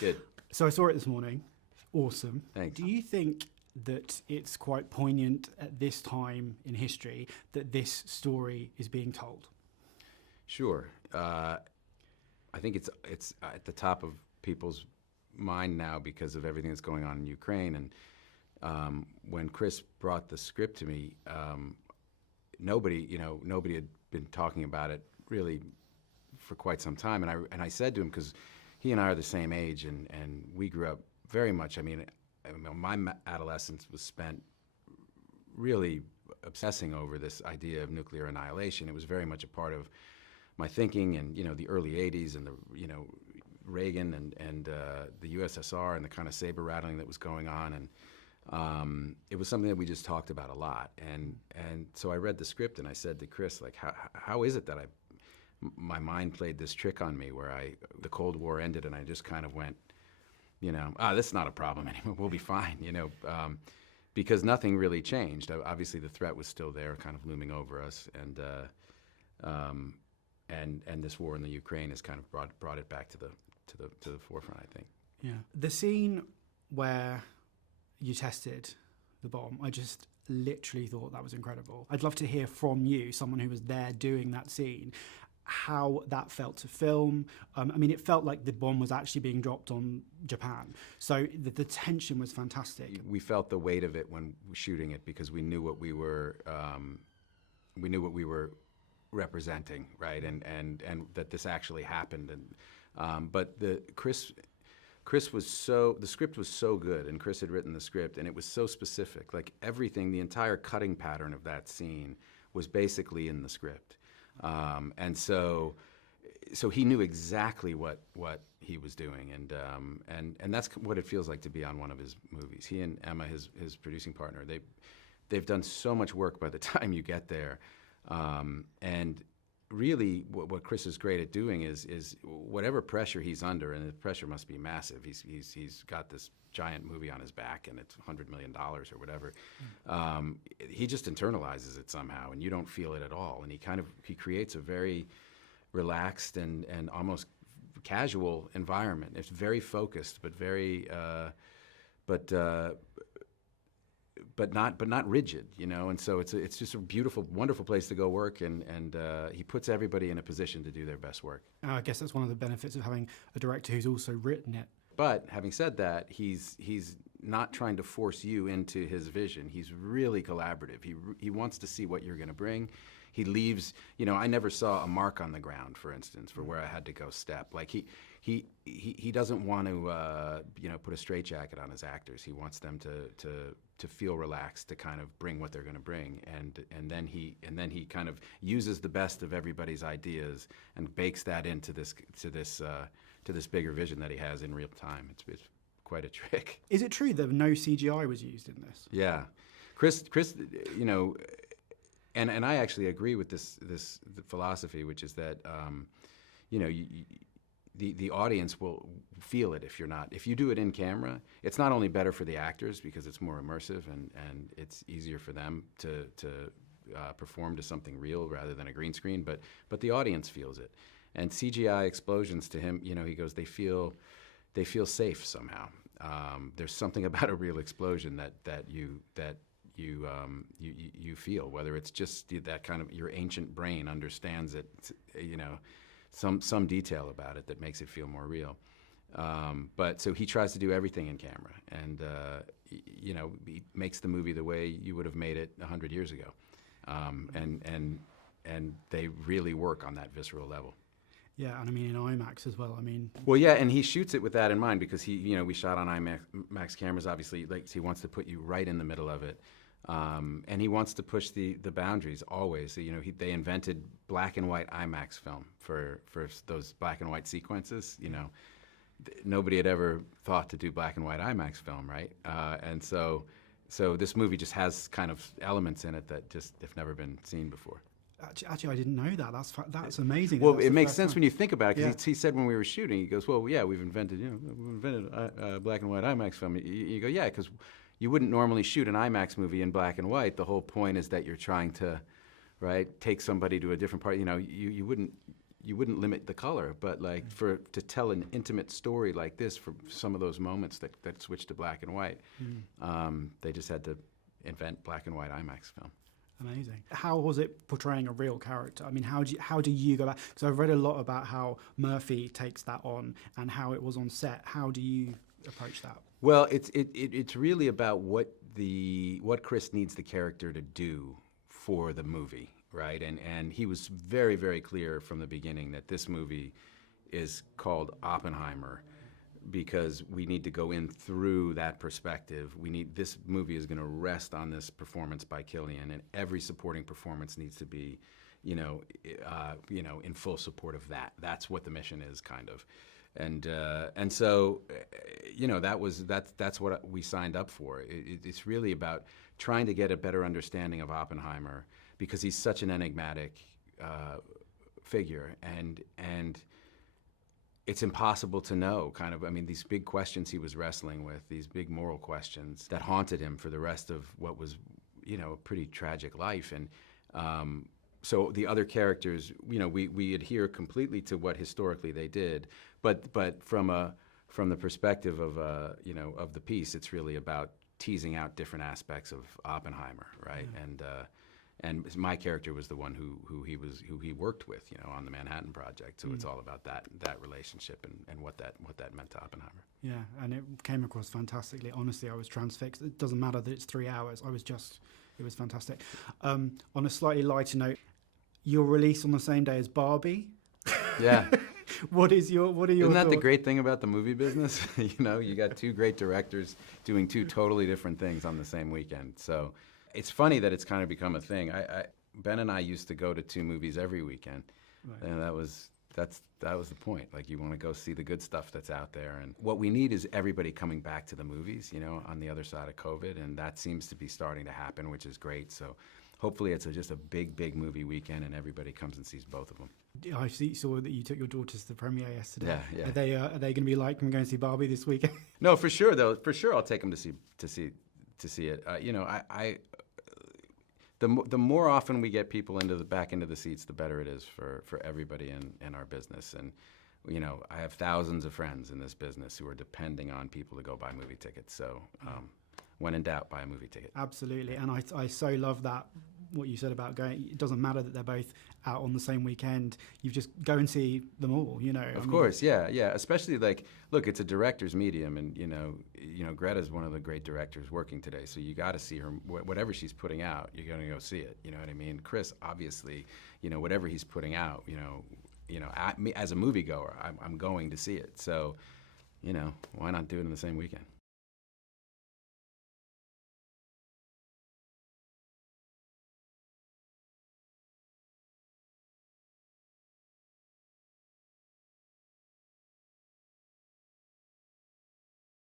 Good. So I saw it this morning. Awesome. Thanks. Do you think that it's quite poignant at this time in history that this story is being told? Sure. I think it's at the top of people's mind now because of everything that's going on in Ukraine. And when Chris brought the script to me, nobody had been talking about it really for quite some time. And I said to him, because he and I are the same age, and we grew up very much. I mean, my adolescence was spent really obsessing over this idea of nuclear annihilation. It was very much a part of my thinking, and the early '80s, and the Reagan and the USSR, and the kind of saber rattling that was going on, and it was something that we just talked about a lot. And so I read the script and I said to Chris, like, how is it that my mind played this trick on me where the Cold War ended and I just kind of went, this is not a problem anymore. We'll be fine, because nothing really changed. Obviously, the threat was still there, kind of looming over us, and this war in the Ukraine has kind of brought it back to the forefront, I think. Yeah. The scene where you tested the bomb, I just literally thought that was incredible. I'd love to hear from you, someone who was there doing that scene, how that felt to film. I mean, it felt like the bomb was actually being dropped on Japan. So the tension was fantastic. We felt the weight of it when shooting it because we knew what we were representing, right? And that this actually happened. And but the script was so good, and Chris had written the script, and it was so specific. Like everything, the entire cutting pattern of that scene was basically in the script. And so he knew exactly what he was doing, and that's what it feels like to be on one of his movies. He and Emma, his producing partner, they've done so much work by the time you get there, and really what Chris is great at doing is whatever pressure he's under, and the pressure must be massive. He's got this giant movie on his back, and it's $100 million or whatever. He just internalizes it somehow, and you don't feel it at all. And he creates a very relaxed and almost casual environment. It's very focused, but very but not rigid, And so it's just a beautiful, wonderful place to go work, and he puts everybody in a position to do their best work. I guess that's one of the benefits of having a director who's also written it. But having said that, he's not trying to force you into his vision. He's really collaborative. He wants to see what you're going to bring. He leaves, I never saw a mark on the ground, for instance, for where I had to go step. Like he doesn't want to put a straitjacket on his actors. He wants them to feel relaxed, to kind of bring what they're going to bring, and then he kind of uses the best of everybody's ideas and bakes that into this bigger vision that he has in real time. It's quite a trick. Is it true that no CGI was used in this? Yeah, Chris, and I actually agree with this philosophy, which is that the audience will feel it if you do it in camera. It's not only better for the actors because it's more immersive and it's easier for them to perform to something real rather than a green screen, but the audience feels it. And CGI explosions to him, he goes, they feel safe somehow. There's something about a real explosion that you feel, whether it's just that kind of your ancient brain understands it, some detail about it that makes it feel more real. But so he tries to do everything in camera, and he makes the movie the way you would have made it 100 years ago, and they really work on that visceral level. Yeah, and I mean in IMAX as well. Well, yeah, and he shoots it with that in mind because we shot on IMAX cameras. Obviously, he wants to put you right in the middle of it, and he wants to push the boundaries always. So, they invented black and white IMAX film for those black and white sequences. Nobody had ever thought to do black and white IMAX film, right? And so this movie just has kind of elements in it that just have never been seen before. Actually, I didn't know that. That's amazing. Well, it makes sense when you think about it, because he said when we were shooting, he goes, well, yeah, we've invented black and white IMAX film. You go, yeah, because you wouldn't normally shoot an IMAX movie in black and white. The whole point is that you're trying to, right, take somebody to a different part. You wouldn't you wouldn't limit the color, but like to tell an intimate story like this, for some of those moments that switched to black and white, they just had to invent black and white IMAX film. Amazing. How was it portraying a real character? I mean, how do you go back? Because I've read a lot about how Murphy takes that on and how it was on set. How do you approach that? Well, it's really about what Chris needs the character to do for the movie, right? And he was very, very clear from the beginning that this movie is called Oppenheimer because we need to go in through that perspective. This movie is going to rest on this performance by Cillian, and every supporting performance needs to be, in full support of that. That's what the mission is, kind of. And so, that's what we signed up for. It's really about trying to get a better understanding of Oppenheimer because he's such an enigmatic figure, and it's impossible to know, kind of. I mean, these big questions he was wrestling with, these big moral questions that haunted him for the rest of what was, a pretty tragic life. And so the other characters, we adhere completely to what historically they did, but from the perspective of of the piece, it's really about teasing out different aspects of Oppenheimer, right? Yeah. And my character was the one who he worked with, on the Manhattan Project. So it's all about that relationship and what that meant to Oppenheimer. Yeah, and it came across fantastically. Honestly, I was transfixed. It doesn't matter that it's 3 hours. It was fantastic. On a slightly lighter note, your release on the same day as Barbie. Yeah. What are your Isn't that thoughts? the great thing about the movie business? You got two great directors doing two totally different things on the same weekend. So it's funny that it's kind of become a thing. Ben and I used to go to 2 movies every weekend, right. And that was the point. Like, you want to go see the good stuff that's out there, and what we need is everybody coming back to the movies, on the other side of COVID, and that seems to be starting to happen, which is great. So hopefully it's just a big movie weekend, and everybody comes and sees both of them. I saw that you took your daughters to the premiere yesterday. Yeah. Are they going to be like, I'm going to see Barbie this weekend? No, for sure though. For sure, I'll take them to see it. The more often we get people back into the seats, the better it is for everybody in our business. And I have thousands of friends in this business who are depending on people to go buy movie tickets. So when in doubt, buy a movie ticket. Absolutely, and I so love that, what you said about going. It doesn't matter that they're both out on the same weekend. You just go and see them all. Of course, yeah. Especially look, it's a director's medium, and Greta's one of the great directors working today. So you got to see her. Whatever she's putting out, you're going to go see it. You know what I mean? Chris, obviously, whatever he's putting out, as a moviegoer, I'm going to see it. So, why not do it in the same weekend?